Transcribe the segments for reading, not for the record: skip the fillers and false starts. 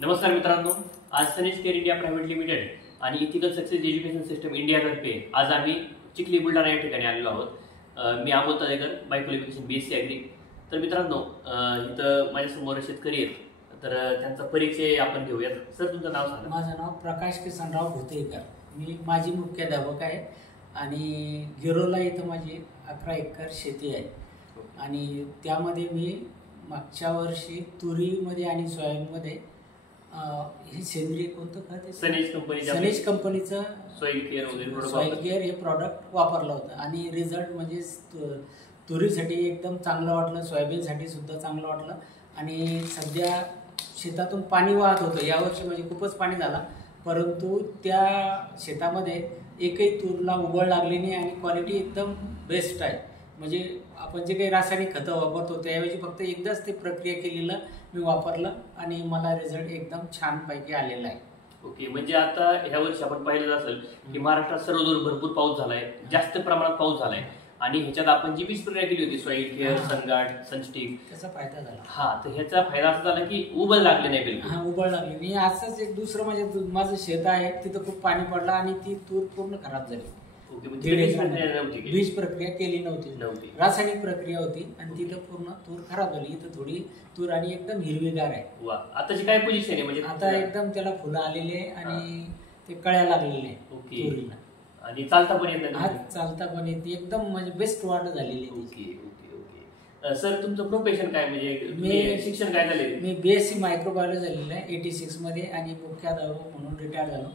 नमस्कार मित्रांनो, आज सनेज केअर इंडिया प्रायव्हेट लिमिटेड आणि इथिकल सक्सेस एज्युकेशन सिस्टम इंडियातर्फे आज आम्ही चिखली बुलढाणा या ठिकाणी आलेलो आहोत। मी Amol Talekar, by qualification BSc agri. तर मित्रांनो, इथं माझ्यासमोर शेतकरी आहेत, तर त्यांचा परिचय आपण घेऊयात। सर, तुमचं नाव सांगा। माझं नाव प्रकाश किसनराव भुतेकर, मी माझी मुख्याध्यापक आहे आणि गिरोला इथं माझी 11 एकर शेती आहे आणि त्यामध्ये मी मागच्या वर्षी तुरीमध्ये आणि सोयाबीनमध्ये हे सेंद्रिय कोणतं खत आहे, सनेज कंपनीचं सॉइल केअर हे प्रॉडक्ट वापरलं होतं आणि रिझल्ट म्हणजे तुरीसाठी एकदम चांगलं वाटलं, सोयाबीनसाठी सुद्धा चांगलं वाटलं आणि सध्या शेतातून पाणी वाहत होतं। यावर्षी म्हणजे खूपच पाणी झालं, परंतु त्या शेतामध्ये एकही तूरला उबळ लागली नाही आणि क्वालिटी एकदम बेस्ट आहे। म्हणजे आपण जे काही रासायनिक खतं वापरतो त्याऐवजी फक्त एकदाच ते प्रक्रिया केलेलं मी वापरलं आणि मला रिझल्ट एकदम छानपैकी आलेला आहे। ओके, म्हणजे आता ह्या वर्षी आपण पाहिलं असेल की महाराष्ट्रात सर्वदूर भरपूर पाऊस झालाय, जास्त प्रमाणात पाऊस झालाय आणि ह्याच्यात आपण जी बीज प्रक्रिया केली होती सॉइल केअर, सनगार्ड, सनस्टिक, त्याचा फायदा झाला। हा, तर ह्याचा फायदा असा झाला की उबळ लागले नाही बिलकुल। हा, उबळ लागली नाही। असंच एक दुसरं म्हणजे माझं शेत आहे, तिथं खूप पाणी पडलं आणि ती तूर पूर्ण खराब झाली। ओके, म्हणजे बीज प्रक्रिया केली नव्हती, रासायनिक प्रक्रिया होती आणि तिथं पूर्ण तूर खराब झाली। इथं थोडी तूर आणि एकदम हिरवीगार आहे। वा, आताची काय पोझिशन आहे? म्हणजे आता एकदम त्याला फुलं आलेली आहे आणि ते कळ्या लागलेले आहे तुरीला आणि चालता पण येत नाही। चालता पण येते, एकदम म्हणजे बेस्ट वाढ झालेली आहे। Okay okay okay. सर, तुमचं प्रोफेशन काय, म्हणजे मी शिक्षण काय झाले? मी BSc मायक्रोबायोलॉजी झालेलं आहे 86 मध्ये आणि मुख्याध्यापक म्हणून रिटायर झालो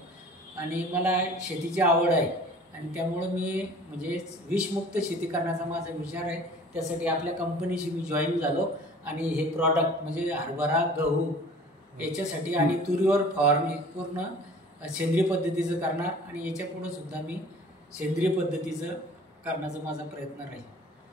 आणि मला शेतीची आवड आहे आणि त्यामुळं मी म्हणजे विषमुक्त शेती करण्याचा माझा विचार आहे। त्यासाठी आपल्या कंपनीशी मी जॉईन झालो आणि हे प्रॉडक्ट म्हणजे हरभरा, गहू याच्यासाठी आणि तुरीवर फवारणी पूर्ण सेंद्रिय पद्धतीचं करणार आणि याच्या पुढे सुद्धा मी सेंद्रिय पद्धतीचं करण्याचा माझा प्रयत्न राहील।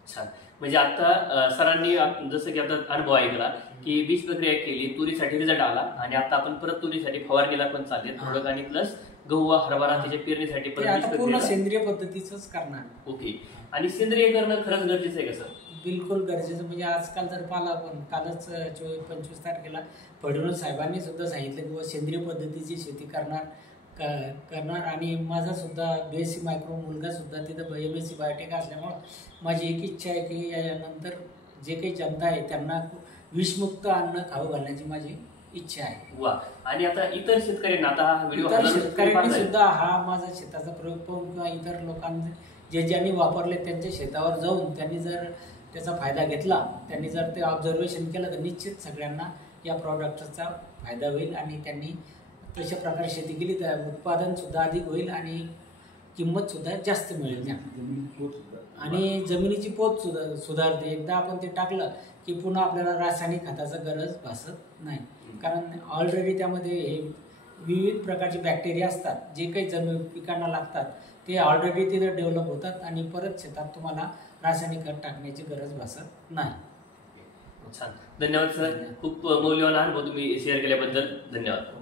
छान, म्हणजे आता सरांनी जसं की आता अनुभव ऐकला की बीज प्रक्रिया केली, तुरीसाठी रिझल्ट आला आणि आता आपण परत तुरीसाठी फवारणीला पण चालले प्रोडक्ट आणि प्लस गहू हरभरा त्याच्या पेरणीसाठी पूर्ण सेंद्रिय पद्धतीचंच करणार। ओके, आणि सेंद्रिय करणं खरंच गरजेचं आहे का सर? बिलकुल गरजेचं। म्हणजे आजकाल जर पाहिलं आपण, कालच 25 तारखेला फडणवीस साहेबांनी सुद्धा सांगितलं की सेंद्रिय पद्धतीची शेती करणार आणि माझा सुद्धा BSc मायक्रो मुलगा सुद्धा तिथं MSc बायोटेक असल्यामुळं माझी एक इच्छा आहे की यानंतर जे काही जनता आहे त्यांना विषमुक्त अन्न खाऊ घालण्याची माझी इच्छा आहे। वा, आणि आता इतर शेतकऱ्यांना, आता हा व्हिडिओ शेतकऱ्यांनी सुद्धा हा माझा शेताचा प्रयोग पाहून किंवा इतर लोकांनी ज्यांनी वापरले त्यांच्या शेतावर जाऊन त्यांनी जर त्याचा फायदा घेतला, त्यांनी जर ते ऑब्झर्वेशन केलं तर निश्चित सगळ्यांना या प्रॉडक्टचा फायदा होईल आणि त्यांनी तशा प्रकारे शेती केली तर उत्पादन सुद्धा अधिक होईल आणि किंमत सुद्धा जास्त मिळेल आणि जमिनीची पोत सुधारते। एकदा आपण ते टाकलं की पुन्हा आपल्याला रासायनिक खताचं गरज भासत नाही, कारण ऑलरेडी त्यामध्ये हे विविध प्रकारचे बॅक्टेरिया असतात जे काही पिकांना लागतात ते ऑलरेडी तिथे डेव्हलप होतात आणि परत शेतात तुम्हाला रासायनिक खत टाकण्याची गरज भासत नाही। छान, धन्यवाद सर, खूप मौल्यवान अनुभव तुम्ही शेअर केल्याबद्दल धन्यवाद।